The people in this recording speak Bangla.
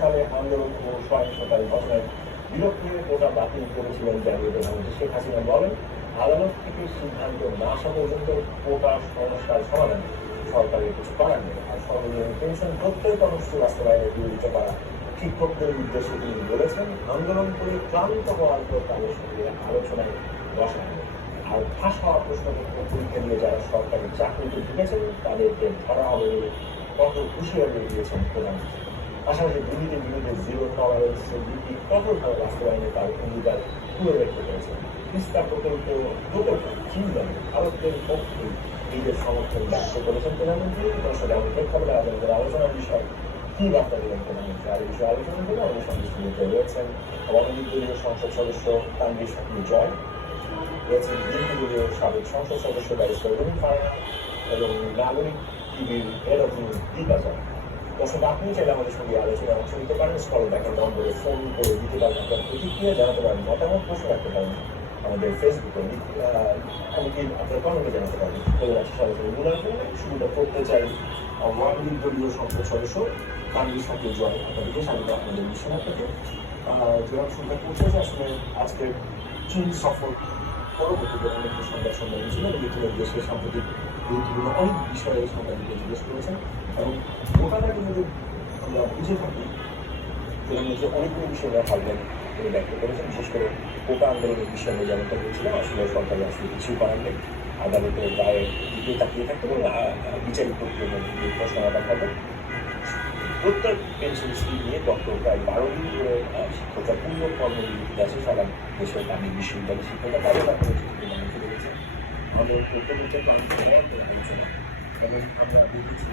সালে আন্দোলন ও সহিংসতার ঘটনায় বিরোধ নিয়ে কোটা বাতিল করেছিলেন জানিয়ে প্রধানমন্ত্রী শেখ হাসিনা বলেন, আদালত থেকে সিদ্ধান্ত না আসা পর্যন্ত কোটা সংস্কার সমাধানে সরকারের কিছু করার নেই। আর সর্বজনীন পেনশন প্রত্যেক কর্মসূচি বাস্তবায়নের বিরোধিতা করা শিক্ষকদের উদ্দেশ্যে তিনি বলেছেন, আন্দোলন করে ক্লান্ত হওয়ার পর তাদের সঙ্গে আলোচনায় বসা হবে। আর ফাঁস হওয়া প্রশ্নপত্র পরীক্ষা দিয়ে যারা সরকারি চাকরিতে ঢুকেছেন তাদেরকে ধরা হবে বলে কঠোর হুঁশিয়ারি দিয়েছেন প্রধানমন্ত্রী। পাশাপাশি দুর্নীতির বিরুদ্ধে জিরো টলারেন্সের নীতি কঠোরভাবে বাস্তবায়নে তার অঙ্গীকার পুনর্ব্যক্ত করেছেন। তিস্তা প্রকল্প চিন্তায় ভারতের পক্ষে নিজের সমর্থন ব্যক্ত করেছেন প্রধানমন্ত্রী। তার সাথে আমাদের প্রেক্ষাপটে আদালতের আলোচনার বিষয় কি বার্তা দিলেন প্রধানমন্ত্রী আর এই বিষয়ে আলোচনা করে আমাদের সঙ্গে স্টুডিওতে রয়েছেন আওয়ামী দলীয় সংসদ সদস্য তানভীর সাকিব জয়, রয়েছেন বিএনপি দলীয় সাবেক সংসদ সদস্য ব্যারিস্টার রুমিন ফারহানা এবং নাগরিক টিভির হেড অফ নিউজ দীপা জয়। দর্শক, আপনি চাইলে আমাদের সঙ্গে আলোচনায় অংশ নিতে পারেন। স্কল দেখেন নম্বরে ফোন করে দিতে পারেন আপনার প্রতিক্রিয়া জানাতে পারেন, মতামত প্রশ্ন রাখতে পারেন আমাদের ফেসবুকে, এমনকি আপনার কমেন্টে জানাতে পারেন। বলে রাখছি সরাসরি মূল আলোচনা শুরুটা করতে চাই আওয়ামী লীগ দলীয় সংসদ সদস্য তানভীর সাকিব জয়। আপনাদেরকে স্বাগত আপনাদের মিশনের থেকে যেভাবে সংখ্যা পৌঁছেছে আসলে আজকে চীন সফর পরবর্তীতে অনেক সংবাদ সম্মেলন ছিল যেখানে দেশের সাম্প্রতিক গুরুত্বপূর্ণ অনেক বিষয়ে সাংবাদিকরা জিজ্ঞেস করেছেন এবং মোটামুটি যদি আমরা বুঝে থাকি প্রধানমন্ত্রী অনেকগুলো বিষয়ে হালবেন তিনি ব্যক্ত করেছেন, বিশেষ করে কোটা আন্দোলনের বিষয়ে আমি যেমনটা বলছিলাম আসলে সরকারের আসলে কিছুই করার নেই, আদালতের রায়ের দিকে তাকিয়ে থাকতে এবং বিচারিক প্রক্রিয়ার মধ্যে দিয়ে ঘোষণাটা হবে। প্রত্যেক পেনশন স্কিম নিয়ে গত প্রায় 12 দিন ধরে শিক্ষকরা পূর্ণ কর্মবিরতিতে আছে সারা দেশের পাবলিক বিশ্ববিদ্যালয়ের শিক্ষকরা তাদের ব্যাপারে আন্দোলন করতে করতে আলোচনা এবং আমরা দেখেছি